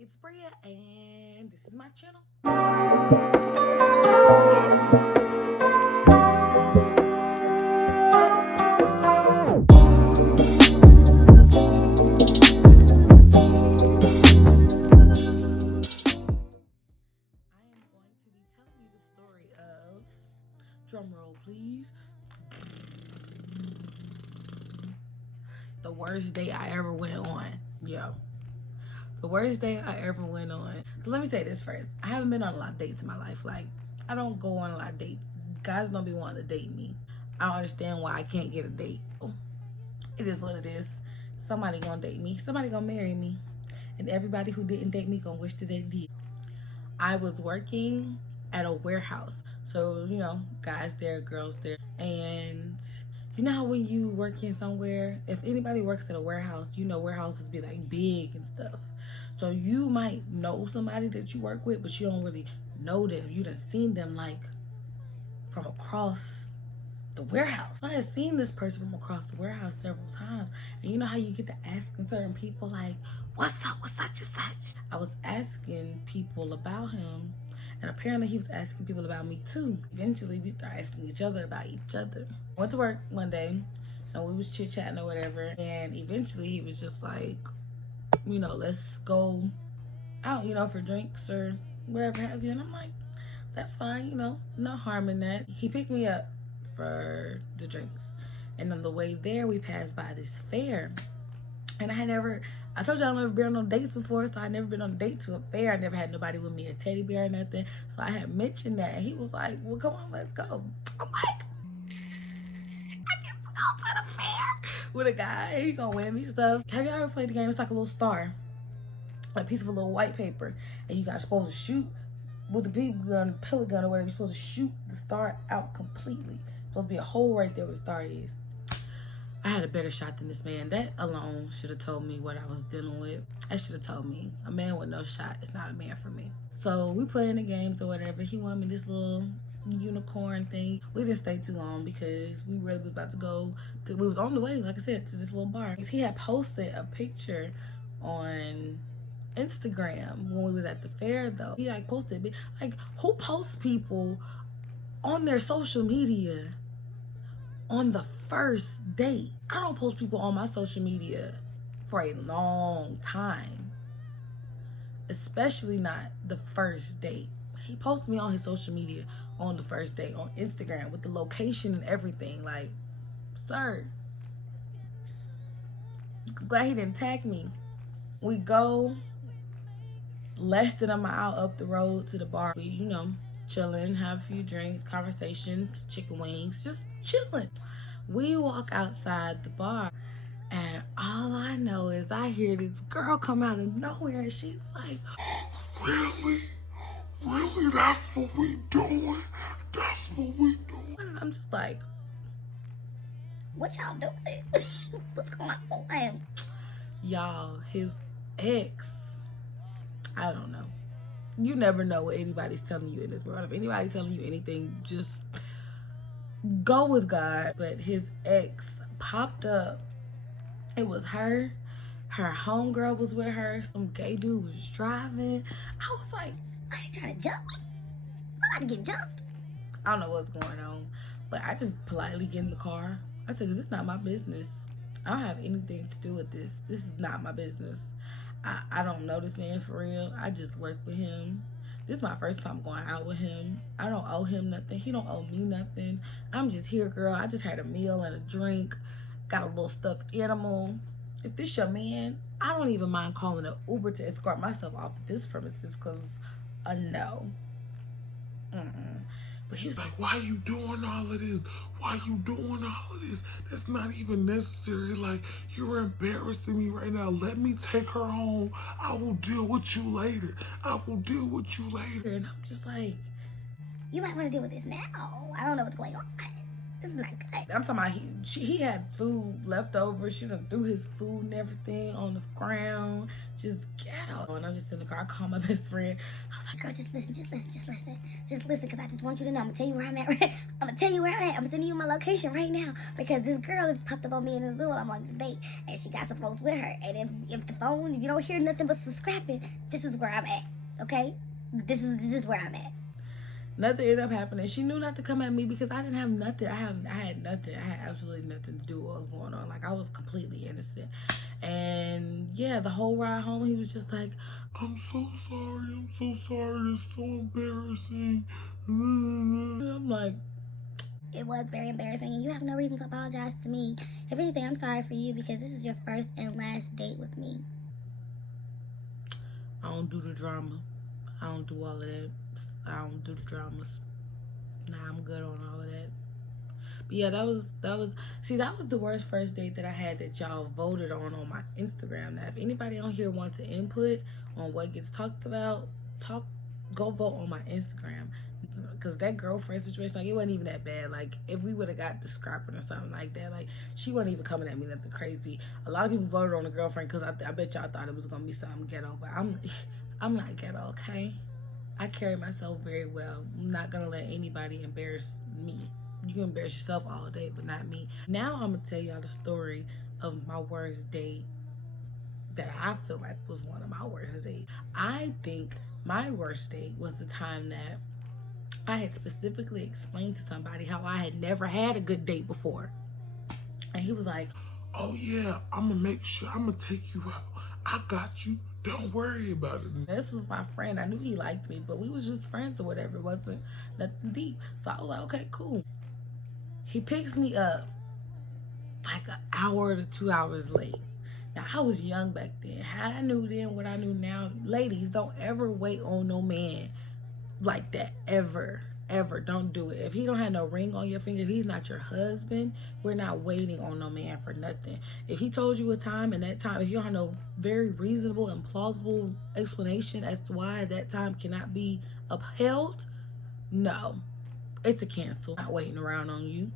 It's Briaa, and this is my channel. I am going to be telling you the story of, drum roll please, the worst date I ever went on. Yo. The worst date I ever went on. So let me say this first. I haven't been on a lot of dates in my life. Like, I don't go on a lot of dates. Guys don't be wanting to date me. I don't understand why I can't get a date. It is what it is. Somebody gonna date me. Somebody gonna marry me. And everybody who didn't date me gonna wish that they did. I was working at a warehouse. So, you know, guys there, girls there. And you know how when you work in somewhere, if anybody works at a warehouse, you know warehouses be like big and stuff. So you might know somebody that you work with, but you don't really know them. You done seen them like from across the warehouse. I had seen this person from across the warehouse several times. And you know how you get to asking certain people like, what's up with such and such? I was asking people about him, and apparently he was asking people about me too. Eventually we started asking each other about each other. Went to work one day and we was chit-chatting or whatever, and eventually he was just like, you know, let's go out, you know, for drinks or whatever have you. And I'm like, that's fine, you know, no harm in that. He picked me up for the drinks, and on the way there we passed by this fair. And I told you I've never been on no dates before, so I never been on a date to a fair. I never had nobody with me, a teddy bear or nothing. So I had mentioned that, and he was like, well, come on, let's go. I'm like, I get to go to the fair with a guy. He gonna win me stuff. Have y'all ever played the game? It's like a little star, a piece of a little white paper, and you guys supposed to shoot with the people gun, pellet gun or whatever. You're supposed to shoot the star out completely. Supposed to be a hole right there where the star is. I had a better shot than this man. That alone should have told me what I was dealing with. That should have told me a man with no shot is not a man for me. So we playing the games or whatever. He wanted me this little unicorn thing. We didn't stay too long because we really was about to go we was on the way, like I said, to this little bar. He had posted a picture on Instagram when we was at the fair though. He like posted, like, who posts people on their social media on the first date? I don't post people on my social media for a long time, especially not the first date. He posted me on his social media on the first date on Instagram with the location and everything. Like, sir, glad he didn't tag me. We go less than a mile up the road to the bar. We, you know, chilling, have a few drinks, conversation, chicken wings, just chilling. We walk outside the bar, and all I know is I hear this girl come out of nowhere, and she's like, really? Really? That's what we doing? That's what we doing? and I'm just like, what y'all doing? What's going on? Y'all, his ex, I don't know. You never know what anybody's telling you in this world. If anybody's telling you anything, just go with God. But his ex popped up. It was her homegirl was with her, some gay dude was driving. I was like, are they trying to jump me? I'm about to get jumped. I don't know what's going on, but I just politely get in the car. I said, this is not my business. I don't have anything to do with this. This is not my business. I don't know this man for real. I just work with him. This is my first time going out with him. I don't owe him nothing. He don't owe me nothing. I'm just here, girl. I just had a meal and a drink. Got a little stuffed animal. If this your man, I don't even mind calling an Uber to escort myself off of this premises, because no. But he was like, why you doing all of this? Why you doing all of this? That's not even necessary. Like, you're embarrassing me right now. Let me take her home. I will deal with you later. I will deal with you later. And I'm just like, you might want to deal with this now. I don't know what's going on. This is not good. I'm talking about he had food left over. She done threw his food and everything on the ground. Just ghetto. And I'm just in the car. I called my best friend. I was like, girl, just listen, because I just want you to know. I'm gonna tell you where I'm at. Right? I'm gonna tell you where I'm at. I'm sending you my location right now because this girl just popped up on me in the zoo. I'm on the date, and she got some folks with her. And if you don't hear nothing but some scrapping, this is where I'm at. Okay, this is where I'm at. Nothing ended up happening. She knew not to come at me because I didn't have nothing. I had nothing. I had absolutely nothing to do with what was going on. Like, I was completely innocent. And yeah, the whole ride home, he was just like, I'm so sorry, it's so embarrassing. I'm like, it was very embarrassing, and you have no reason to apologize to me. If anything, I'm sorry for you because this is your first and last date with me. I don't do the drama. I don't do all of that. I don't do the dramas. Nah, I'm good on all of that. But yeah, that was the worst first date that I had that y'all voted on my Instagram. Now, if anybody on here wants to input on what gets talked about, go vote on my Instagram. Because that girlfriend situation, like, it wasn't even that bad. Like, if we would have got the scrapping or something like that, like, she wasn't even coming at me nothing crazy. A lot of people voted on the girlfriend because I bet y'all thought it was gonna be something ghetto, but I'm not ghetto, okay? I carry myself very well. I'm not gonna let anybody embarrass me. You can embarrass yourself all day, but not me. Now I'm gonna tell y'all the story of my worst date that I feel like was one of my worst dates. I think my worst date was the time that I had specifically explained to somebody how I had never had a good date before. And he was like, oh yeah, I'm gonna make sure, I'm gonna take you out. I got you. Don't worry about it. This was my friend. I knew he liked me, but we was just friends or whatever. It wasn't nothing deep. So I was like, okay, cool. He picks me up like an hour to 2 hours late. Now, I was young back then. Had I knew then what I knew now, ladies, don't ever wait on no man like that, ever. Don't do it. If he don't have no ring on your finger, if he's not your husband, we're not waiting on no man for nothing. If he told you a time and that time, if you don't have no very reasonable and plausible explanation as to why that time cannot be upheld, no, it's a cancel. I'm not waiting around on you.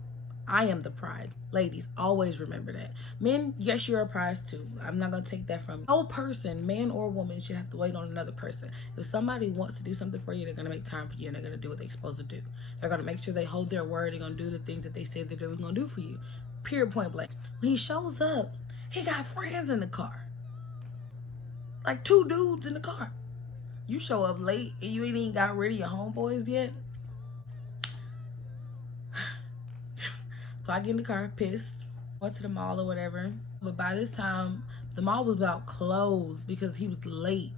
I am the prize. Ladies, always remember that. Men, yes, you're a prize too. I'm not going to take that from you. No person, man or woman, should have to wait on another person. If somebody wants to do something for you, they're going to make time for you and they're going to do what they're supposed to do. They're going to make sure they hold their word. They're going to do the things that they said that they were going to do for you. Period, point blank. When he shows up, he got friends in the car. Like 2 dudes in the car. You show up late and you ain't even got rid of your homeboys yet. So I get in the car, pissed, went to the mall or whatever. But by this time, the mall was about closed because he was late.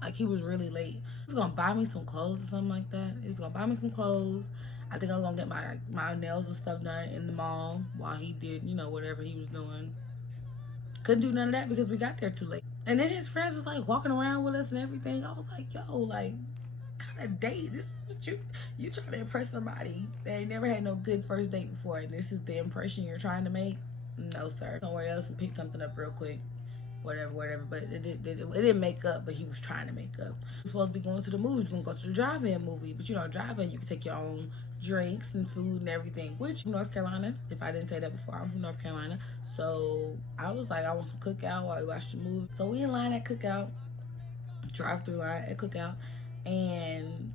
Like, he was really late. He was gonna buy me some clothes or something like that. He was gonna buy me some clothes. I think I was gonna get my nails and stuff done in the mall while he did, you know, whatever he was doing. Couldn't do none of that because we got there too late. And then his friends was like walking around with us and everything. I was like, yo, like, kind of date? This is what you trying to impress somebody that ain't never had no good first date before, and this is the impression you're trying to make? No, sir. Somewhere else and pick something up real quick. Whatever. But it didn't make up, but he was trying to make up. We're supposed to be going to the movies. We're going to go to the drive-in movie. But, you know, drive-in, you can take your own drinks and food and everything. Which, North Carolina, if I didn't say that before, I'm from North Carolina. So I was like, I want some cookout while we watch the movie. So we in line at cookout. Drive-through line at cookout. And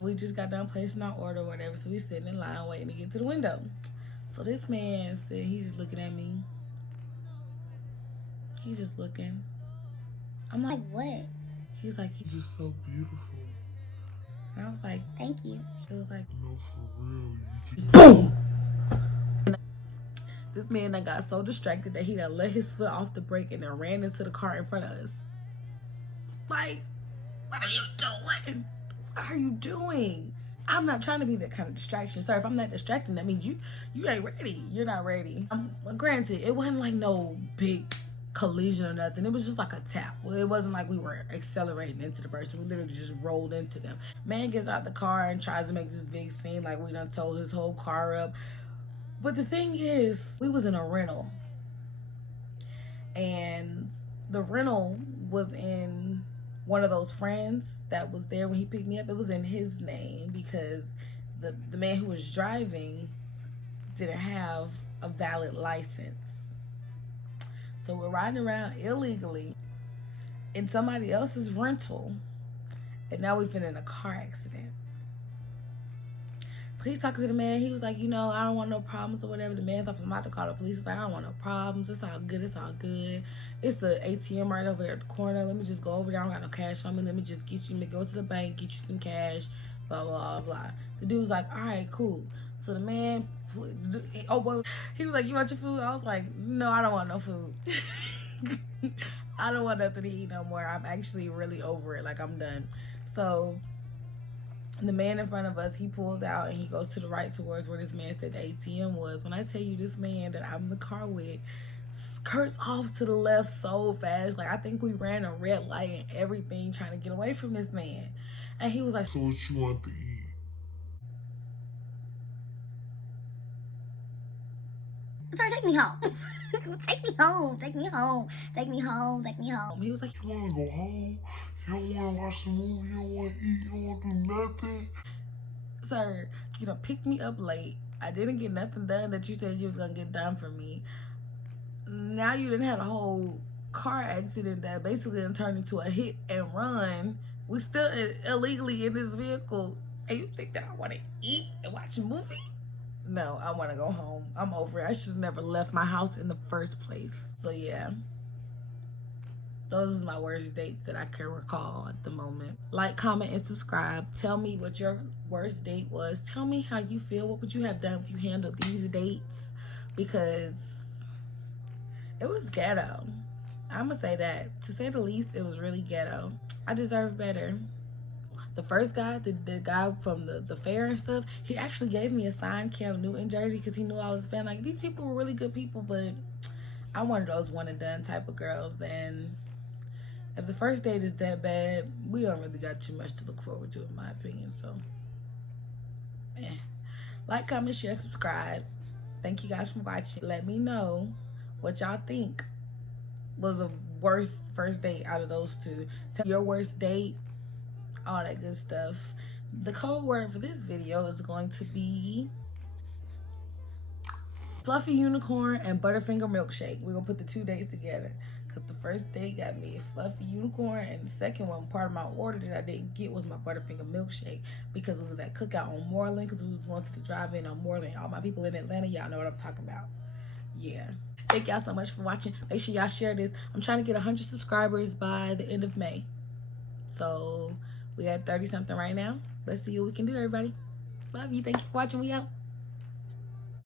we just got done placing our order or whatever. So we sitting in line waiting to get to the window. So this man said, he's just looking at me. He's just looking. I'm like, what? He was like, You're just so beautiful. and I was like, Thank you. he was like, No, for real. You just... boom! This man done got so distracted that he done let his foot off the brake and then ran into the car in front of us. Like, what are you doing? What are you doing? I'm not trying to be that kind of distraction. Sorry, if I'm not distracting, that means you ain't ready. You're not ready. Granted, it wasn't like no big collision or nothing. It was just like a tap. Well, it wasn't like we were accelerating into the person. We literally just rolled into them. Man gets out the car and tries to make this big scene like we done towed his whole car up. But the thing is, we was in a rental. And the rental was in one of those friends that was there when he picked me up. It was in his name because the man who was driving didn't have a valid license. So we're riding around illegally in somebody else's rental, and now we've been in a car accident. So he's talking to the man. He was like, you know, I don't want no problems or whatever. The man's off, I'm about to call the police. He's like, I don't want no problems. It's all good. It's all good. It's the ATM right over there at the corner. Let me just go over there. I don't got no cash on me. Let me just get you to go to the bank, get you some cash, blah, blah, blah. The dude was like, all right, cool. So the man, oh boy, he was like, you want your food? I was like, no, I don't want no food. I don't want nothing to eat no more. I'm actually really over it. Like, I'm done. So the man in front of us, he pulls out and he goes to the right towards where this man said the ATM was. When I tell you, this man that I'm in the car with skirts off to the left so fast. Like, I think we ran a red light and everything trying to get away from this man. And he was like, So what you want to eat? Sir, take me home. Take me home. Take me home. Take me home. Take me home. He was like, You want to go home? You don't want to watch the movie? You don't want to eat? You don't want to do nothing? sir, you know, pick me up late. I didn't get nothing done that you said you was going to get done for me. Now you done had a whole car accident that basically done turned into a hit and run. We still illegally in this vehicle. And you think that I want to eat and watch a movie? No, I want to go home. I'm over it. I should have never left my house in the first place. So yeah, those are my worst dates that I can recall at the moment. Like, comment, and subscribe. Tell me what your worst date was. Tell me how you feel. What would you have done if you handled these dates? Because it was ghetto. I'm gonna say that. To say the least, it was really ghetto. I deserve better. The first guy, the guy from the fair and stuff, he actually gave me a signed Cam Newton jersey because he knew I was a fan. Like, these people were really good people, but I'm one of those one and done type of girls. And if the first date is that bad, we don't really got too much to look forward to, in my opinion. So, like, comment, share, subscribe. Thank you guys for watching. Let me know what y'all think was a worst first date out of those two. Tell your worst date, all that good stuff. The code word for this video is going to be Fluffy Unicorn and Butterfinger Milkshake. We're gonna put the 2 dates together, because the first date got me a Fluffy Unicorn, and the second one, part of my order that I didn't get, was my Butterfinger Milkshake, because it was at Cookout on Moreland, because we was going to the drive-in on Moreland. All my people in Atlanta, y'all know what I'm talking about. Yeah. Thank y'all so much for watching. Make sure y'all share this. I'm trying to get 100 subscribers by the end of May. So we at 30 something right now. Let's see what we can do, everybody. Love you. Thank you for watching. We out.